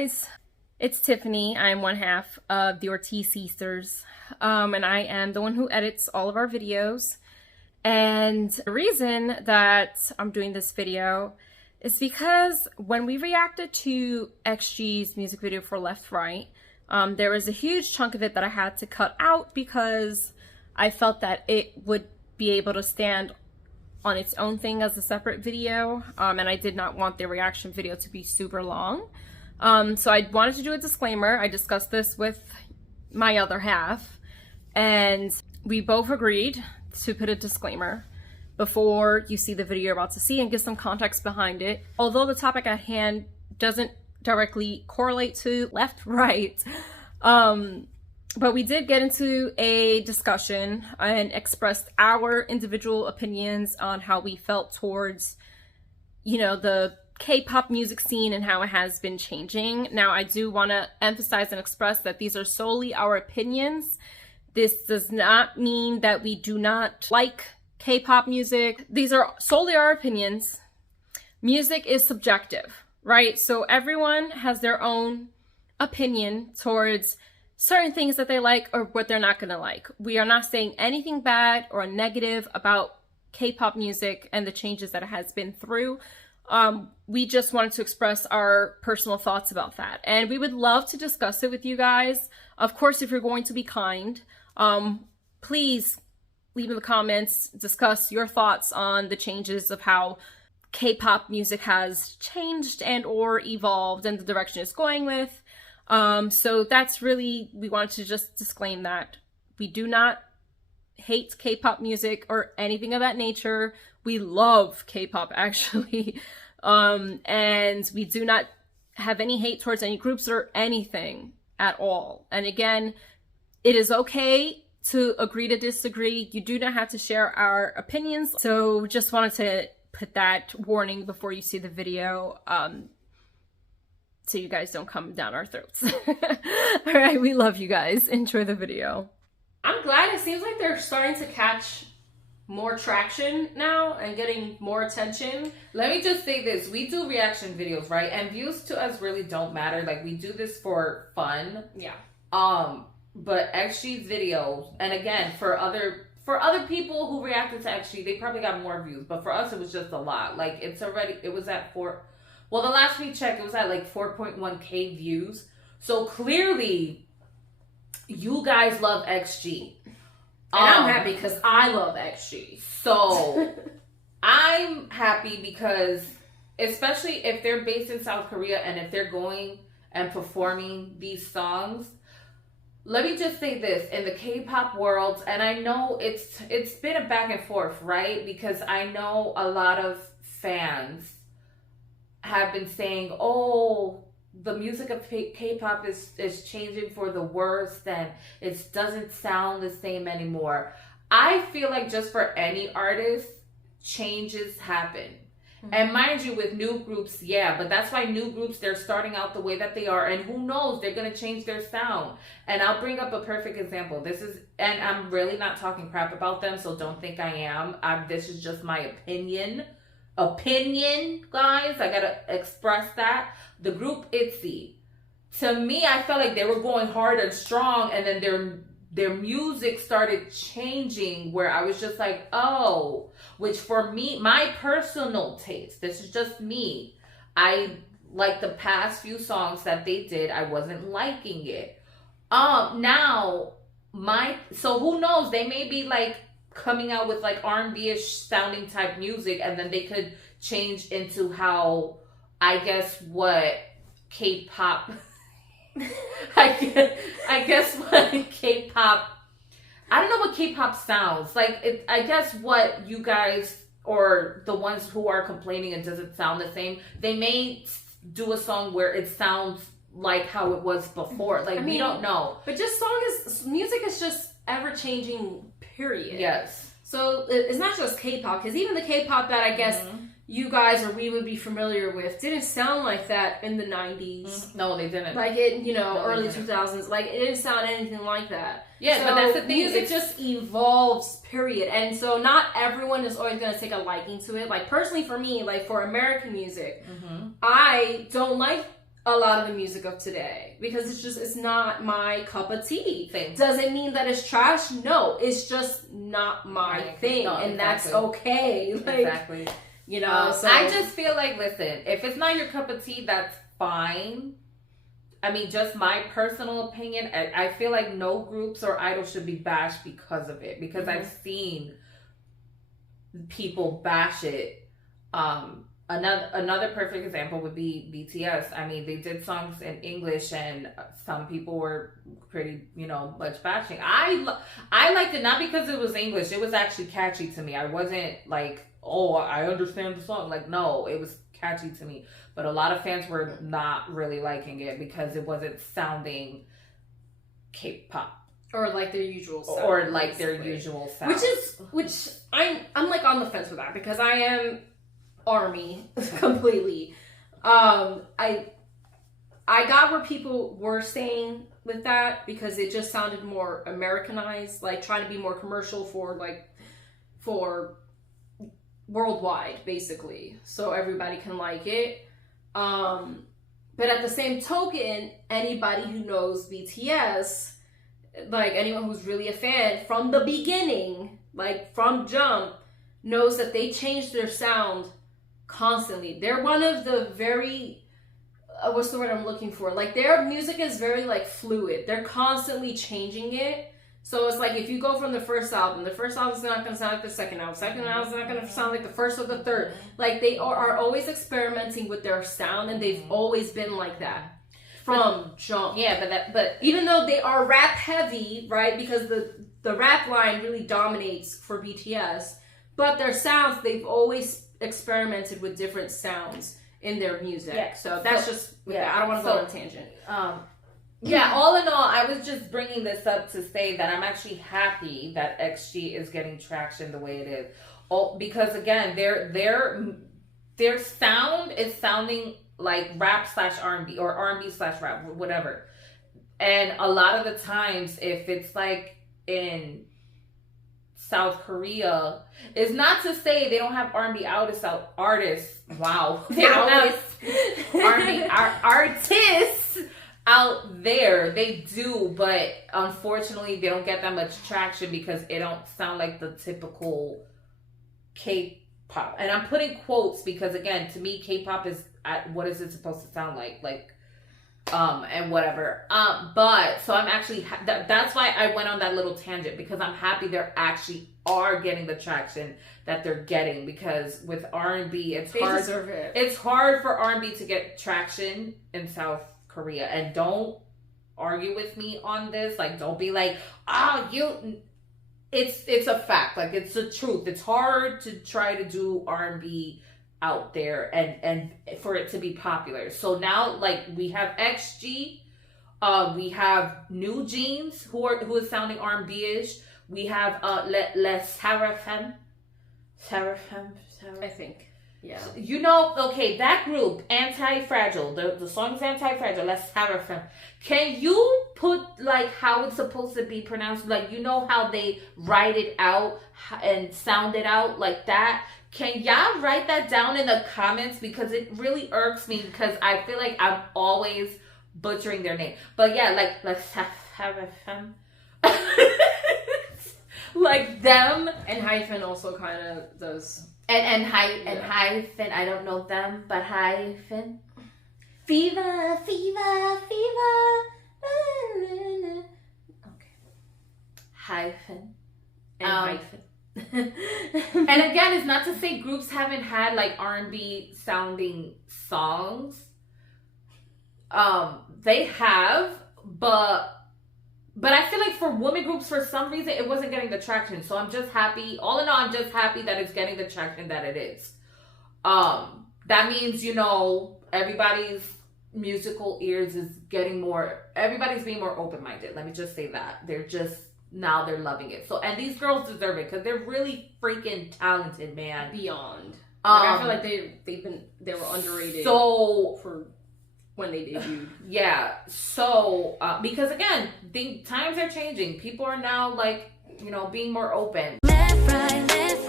guys, it's Tiffany. I am one half of the Ortiz sisters, and I am the one who edits all of our videos. And the reason that I'm doing this video is because when we reacted to XG's music video for Left Right, there was a huge chunk of it that I had to cut out because I felt that it would be able to stand on its own thing as a separate video, and I did not want the reaction video to be super long. So I wanted to do a disclaimer. I discussed this with my other half, and we both agreed to put a disclaimer before you see the video you're about to see and get some context behind it. Although the topic at hand doesn't directly correlate to Left Right, but we did get into a discussion and expressed our individual opinions on how we felt towards, you know, the K-pop music scene and how it has been changing. Now, I do want to emphasize and express that these are solely our opinions. This does not mean that we do not like K-pop music. These are solely our opinions. Music is subjective, right? So everyone has their own opinion towards certain things that they like or what they're not gonna like. We are not saying anything bad or negative about K-pop music and the changes that it has been through. We just wanted to express our personal thoughts about that. And we would love to discuss it with you guys. Of course, if you're going to be kind, please leave in the comments, discuss your thoughts on the changes of how K-pop music has changed and or evolved and the direction it's going with. So that's really, we wanted to just disclaim that we do not hate K-pop music or anything of that nature. We love K-pop actually. And we do not have any hate towards any groups or anything at all. And again, it is okay to agree to disagree. You do not have to share our opinions. So just wanted to put that warning before you see the video. So you guys don't come down our throats. All right, we love you guys. Enjoy the video. I'm glad it seems like they're starting to catch more traction now and getting more attention. Let me just say this. We do reaction videos, right? And views to us really don't matter. Like, we do this for fun. Yeah. But XG's videos, and again, for other people who reacted to XG, they probably got more views. But for us, it was just a lot. Like, it was at well, the last we checked, it was at like 4.1K views. So clearly, you guys love XG. And I'm happy because I love XG. So I'm happy because, especially if they're based in South Korea and if they're going and performing these songs, let me just say this, in the K-pop world, and I know it's been a back and forth, right? Because I know a lot of fans have been saying, oh, the music of K-pop is changing for the worse and it doesn't sound the same anymore. I feel like just for any artist, changes happen. Mm-hmm. And mind you, with new groups, yeah, but that's why new groups, they're starting out the way that they are, and who knows, they're going to change their sound. And I'll bring up a perfect example. And I'm really not talking crap about them, so don't think I am. This is just my opinion, guys. I gotta express that. The group ITZY, to me, I felt like they were going hard and strong, and then their music started changing where I was just like, oh, which for me, my personal taste, this is just me, I like the past few songs that they did, I wasn't liking it. Now so who knows, they may be like coming out with like R&B-ish sounding type music, and then they could change into how, I guess, what K-pop I guess what K-pop, I don't know what K-pop sounds like. I guess what you guys, or the ones who are complaining it doesn't sound the same, they may do a song where it sounds like how it was before. Like, I mean, we don't know. But music is just ever changing, period. Yes. So it's not just K-pop, because even the K-pop that I guess you guys or we would be familiar with didn't sound like that in the 90s. No, they didn't. Like it, early 2000s. Like, it didn't sound anything like that. Yeah, so but that's the thing. Music just evolves, period. And so not everyone is always going to take a liking to it. Like, personally for me, like for American music, I don't like a lot of the music of today because it's not my cup of tea. Thing. Does it mean that it's trash? No, it's just not my thing, no, and exactly. That's okay. Like, exactly. You know, so I just feel like, listen, if it's not your cup of tea, that's fine. I mean, just my personal opinion. I feel like no groups or idols should be bashed because of it. Because I've seen people bash it. Another perfect example would be BTS. I mean, they did songs in English, and some people were pretty, much bashing. I liked it not because it was English. It was actually catchy to me. I wasn't like, oh, I understand the song. Like, no, it was catchy to me. But a lot of fans were not really liking it because it wasn't sounding K-pop. Or like their usual sound. Or like their usual sound. Which I'm like on the fence with that because I am ARMY completely. I got where people were staying with that because it just sounded more Americanized, like trying to be more commercial for worldwide, basically, so everybody can like it. But at the same token, anybody who knows BTS, like anyone who's really a fan from the beginning, like from jump, knows that they changed their sound constantly. They're one of the very what's the word I'm looking for? Like their music is very like fluid. They're constantly changing it. So it's like if you go from the first album is not going to sound like the second album. Second album is not going to sound like the first or the third. Like they are always experimenting with their sound, and they've always been like that from jump. Yeah, but even though they are rap heavy, right? Because the rap line really dominates for BTS, but their sounds, they've always experimented with different sounds in their music. Yeah. So that's I don't want to go on a tangent. Yeah, all in all, I was just bringing this up to say that I'm actually happy that XG is getting traction the way it is. Oh, because again, their sound is sounding like rap / R&B or R&B / rap, whatever. And a lot of the times, if it's like in South Korea, it's not to say they don't have R&B artists. Wow, they don't have R&B artists out there. They do, but unfortunately they don't get that much traction because it don't sound like the typical K-pop. And I'm putting quotes because again, to me, K-pop is what is it supposed to sound like and whatever. But so I'm actually that's why I went on that little tangent, because I'm happy they're actually are getting the traction that they're getting, because with R&B they deserve it. It's hard for R&B to get traction in South Korea. And don't argue with me on this. Like, don't be like, it's a fact. Like, it's the truth. It's hard to try to do R&B out there and for it to be popular. So now, like, we have XG, we have New Jeans who is sounding R&B-ish. We have Les Seraphim. I think. Yeah. Okay, that group, Anti-Fragile, the song is Anti-Fragile, Les Seraphim. Can you put, like, how it's supposed to be pronounced? Like, how they write it out and sound it out like that? Can y'all write that down in the comments? Because it really irks me, because I feel like I'm always butchering their name. But yeah, like, Les Seraphim. Like them. And Hyphen also kind of does... And hyphen, I don't know them, but hyphen. Fever. Okay. Hyphen. And hyphen. And again, it's not to say groups haven't had like R&B sounding songs. They have, but I feel like for women groups, for some reason, it wasn't getting the traction. So I'm just happy. All in all, I'm just happy that it's getting the traction that it is. That means, everybody's musical ears is getting more, everybody's being more open-minded. Let me just say that. Now they're loving it. So, and these girls deserve it because they're really freaking talented, man. Beyond. I feel like they were underrated. For when they debuted. Yeah. So, because again, times are changing. People are now like, being more open. Left, right,